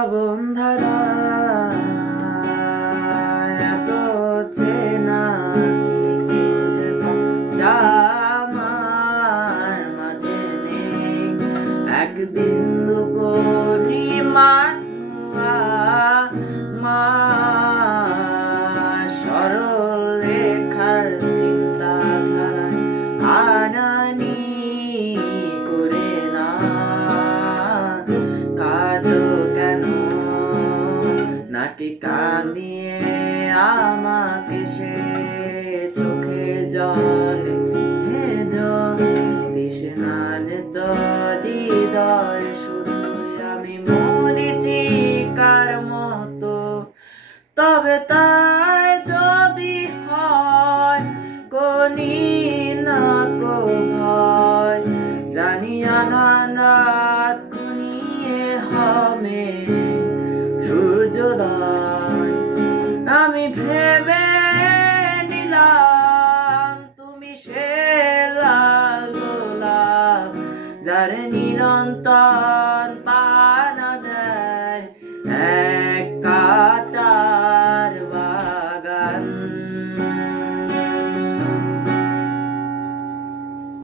শ্রাবণ ধারা এত চেনা যা আমার মাঝে নেই এক বিন্দু পরিমা সরল রেখার চিন্তাধারায় আনানি করে না কাঁদো কেন নাকি কাঁদিয়ে আমাকে সে চোখের জলে দিশে নানে তো হৃদয় শুধুই আমি মরিচিকার মতো তবে তাই যদি হয় কোনি না কো ভয় জানি আধান রাত ঘনিয়ে হবে সূর্যোদয় আমি ভেবে নিলাম তুমি সে লাল গোলাপ যার নিরন্তর